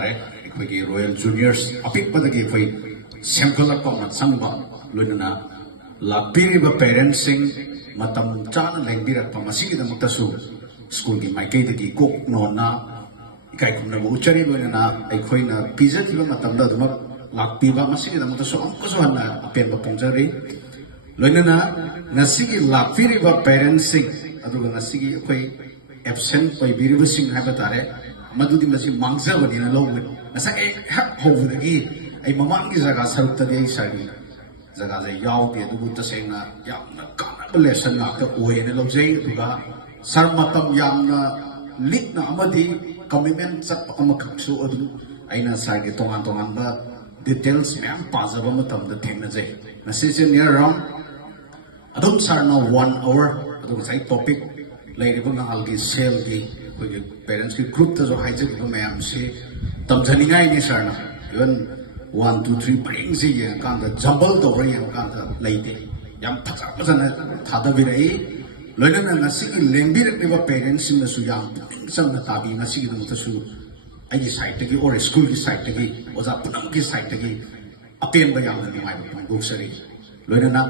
tare ikoi Royal Juniors apik padagi koi semkola ko matsangba lunana lapiri ba parents sing matam chana lengbirak pamasigi da mutasu school gi maikai de kok no na ikai kumna bu chari lunana ikoi na pizza ti ba matam da duma lakpi ba masigi da mutasu amko so na pen ba pongjari lunana nasigi lapiri ba parents sing aduga nasigi ikoi absent koi biribu sing haba tare madudi masi mangza bani na lo nasa ai hak hovudagi ai mamang gi jaga sarutta de ai sari jaga je yaw de du ta senga yamna kana lesson na ta oe ne lo jai duga sarmatam yamna likna amadi commitment sat amaksu adu aina sagi tongan tongan ba details mem pazaba matam da thengna jai nasi se near around adum sarna 1 hour adum sai topic lairiba ngalgi sel gi parents ki group ta jo hijack ko mayam se tamjaningai ni sarna even 1 2 3 bring si ye kan da jumble to ri ye kan da laite yam phaja phaja thada bi rai loina na nasi ki lembi re ba parents sin su yam sam na tabi nasi ki mu ta su ai gi side ta gi or school gi side ta gi oza punam gi side ta gi apen ba yam na mai bu sari loina na